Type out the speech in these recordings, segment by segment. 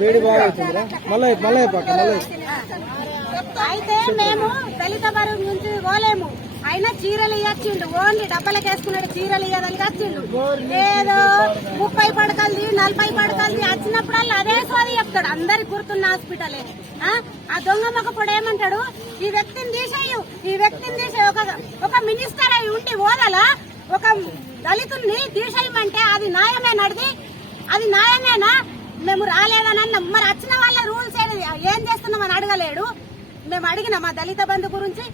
వేడి బాగా అవుతుందిరా. మళ్ళీ మళ్ళీ పక్క మళ్ళీ అయితే మేము దళిత బరువు నుంచి పోలేము. అయినా చీరలు ఇవ్వచ్చిండు ఓన్లీ డబ్బలకి వేసుకున్నాడు చీరలు ఇవ్వడానికి వచ్చిండు ఏదో ముప్పై పడకలది నలభై పడకలది వచ్చినప్పుడల్లా అదే సోది చెప్తాడు. అందరికి గుర్తున్న హాస్పిటలే. ఆ? ఆ దొంగ మొక్కప్పుడు ఏమంటాడు? ఈ వ్యక్తిని తీసేయు ఈ వ్యక్తిని తీసే ఒక ఒక మినిస్టర్ అయి ఉండి ఓదలా ఒక దళితుల్ని తీసేయమంటే అది న్యాయమే నడిది. అది న్యాయమేనా? మేము రాలేదని అన్నాం. మరి వచ్చిన వాళ్ళ రూల్స్ ఏం చేస్తున్నామని అడగలేడు. మేము అడిగిన మా దళిత బంధు గురించి.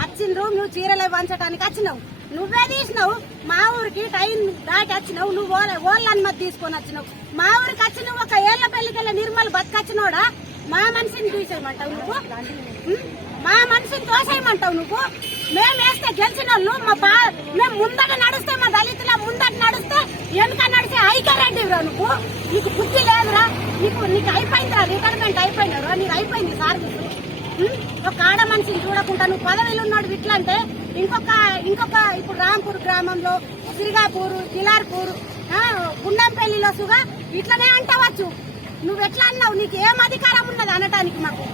వచ్చిండ్రు నువ్వు చీరలు పంచడానికి వచ్చినావు. నువ్వే తీసినావు. మా ఊరికి టైం దాటి వచ్చినావు. నువ్వు ఓళ్ళ అనుమతి తీసుకొని వచ్చినావు. మా ఊరికి వచ్చి నువ్వు ఒక ఏళ్ళ పెళ్ళికెళ్ళ నిర్మల్ బతికొచ్చినోడా? మా మనిషిని తీసేయమంటావు నువ్వు? మా మనిషిని తోసేయమంటావు నువ్వు? మేము వేస్తే గెలిచిన వాళ్ళు మా బా మేము ముందట నడిస్తే మా దళితుల ముందట నడిస్తే వెనుక నడిచే ఐక్యరెడ్డిరా నువ్వు? నీకు బుద్ధి లేదురా? నీకు నీకు అయిపోయిందిరా రిటైర్మెంట్ అయిపోయినారు నీకు అయిపోయింది సర్వీస్ ఉం? ఒక ఆడ మనిషిని చూడకుండా నువ్వు పదవిలో ఉన్నాడు ఇట్లా అంటే ఇంకొక ఇంకొక ఇప్పుడు రాంపూర్ గ్రామంలో సిరిగాపూర్ కిలార్పూర్ గుండంపల్లిలో సుగా ఇట్లనే అంటవచ్చు. నువ్వు ఎట్లా అన్నావు? నీకు ఏం అధికారం ఉన్నది అనటానికి మాకు?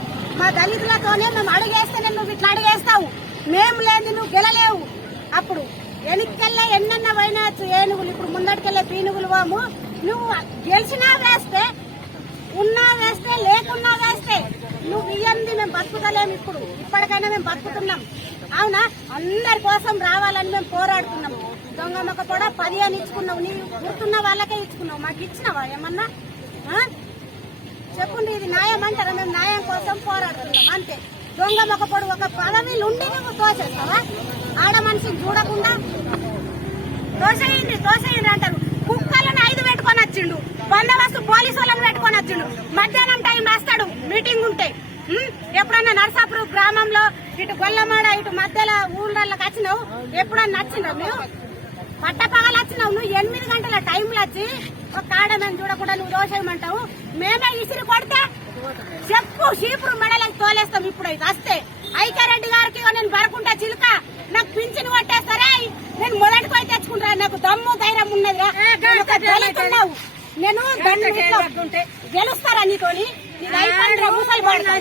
మా దళితులతోనే మేము అడుగేస్తేనే నువ్వు ఇట్లా అడిగేస్తావు. మేము లేదు నువ్వు గెలలేవు. అప్పుడు వెనక్కెళ్ళే ఎన్నెన్న వైనాచు ఏనుగులు ఇప్పుడు ముందటికెళ్ళే పీనుగులు వాము. నువ్వు గెలిచినా వేస్తే ఉన్నా వేస్తే లేకున్నా వేస్తే నువ్వు ఇయ్యంది మేము బతుకుతలేము ఇప్పుడు. ఇప్పటికైనా మేము బతుకుతున్నాం. అవునా? అందరి కోసం రావాలని మేము పోరాడుతున్నాం. దొంగ మొక్క కూడా పదిహేను ఇచ్చుకున్నావు. నీవు గుర్తున్న వాళ్ళకే ఇచ్చుకున్నావు. మాకు ఇచ్చినావా ఏమన్నా? ఆ? ఇది న్యాయం అంటారా? మేము న్యాయం కోసం పోరాడుతున్నాం అంతే. దొంగ మొక్క పొడు ఒక పదవిలు ఉండి నువ్వు తోసేస్తావా? ఆడ మనిషిని చూడకుండా తోసేయండి తోసేయండి అంటారు. కుక్కలను ఐదు పెట్టుకొని వచ్చిండు బందోబస్తు పోలీసు వాళ్ళని పెట్టుకొని వచ్చిండు. మధ్యాహ్నం టైం రాస్తాడు మీటింగ్ ఉంటే. ఎప్పుడన్నా నర్సాపురం గ్రామంలో ఇటు గొల్లమాడ ఇటు మధ్యలో ఊళ్ళకి వచ్చినావు? ఎప్పుడన్నా నచ్చిందా మేము పట్టపగలు వచ్చినావు నువ్వు. ఎనిమిది గంటల టైంలో వచ్చి ఒక కాడ మేము చూడకుండా నువ్వు దోషేయమంటావు. మేమే ఇసిరి కొడితే చెప్పు చీపురు మెడలకు తోలేస్తాం ఇప్పుడు ఇది వస్తే ఐకారెడ్డి గారికి నేను బరకుంటా చిలుక నాకు పింఛన్ కొట్టేస్తారే? నేను మొదటి పోయి తెచ్చుకుంటా నాకు దమ్ము ధైర్యం ఉన్నదిరా. నేను గెలుస్తారా నీతోని? ముసలి పడతా.